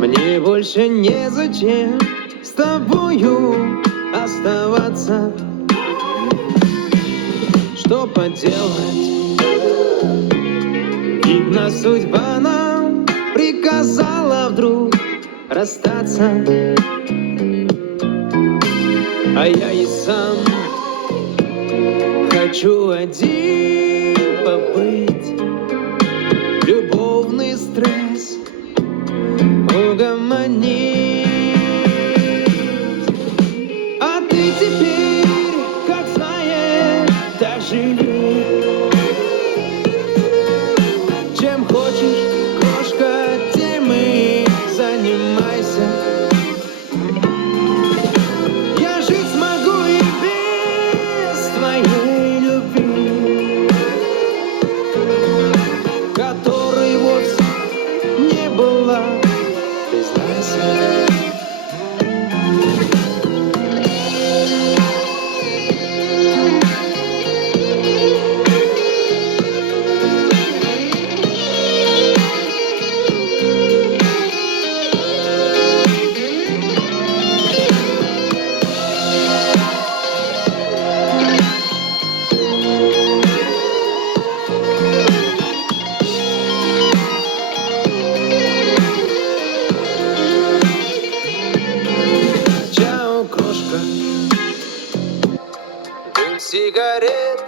Мне больше незачем с тобою оставаться. Что поделать? Видно, судьба нам приказала вдруг расстаться. А я и сам хочу один побыть. Любовный стресс угомонить. А ты теперь как своей, так живи. Чем хочешь, крошка, тем и занимайся. Я жить смогу и без твоей любви, которой вовсе не было, признайся. Чао, крошка. Дым сигарет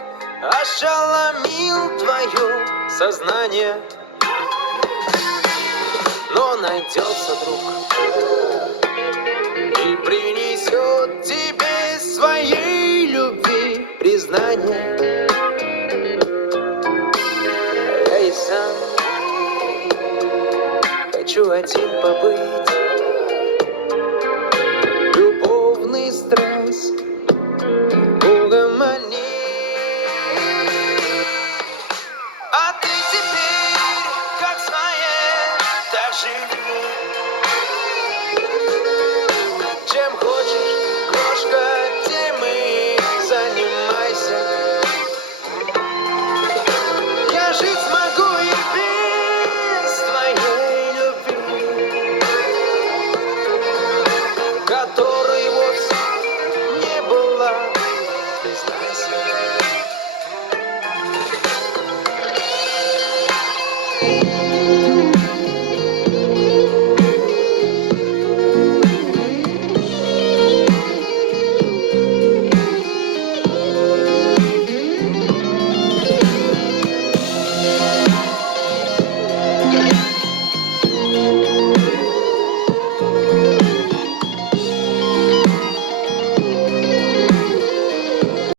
ошеломил твое сознание, но найдется друг и принесет тебе своей любви признание. Я и сам хочу один побыть.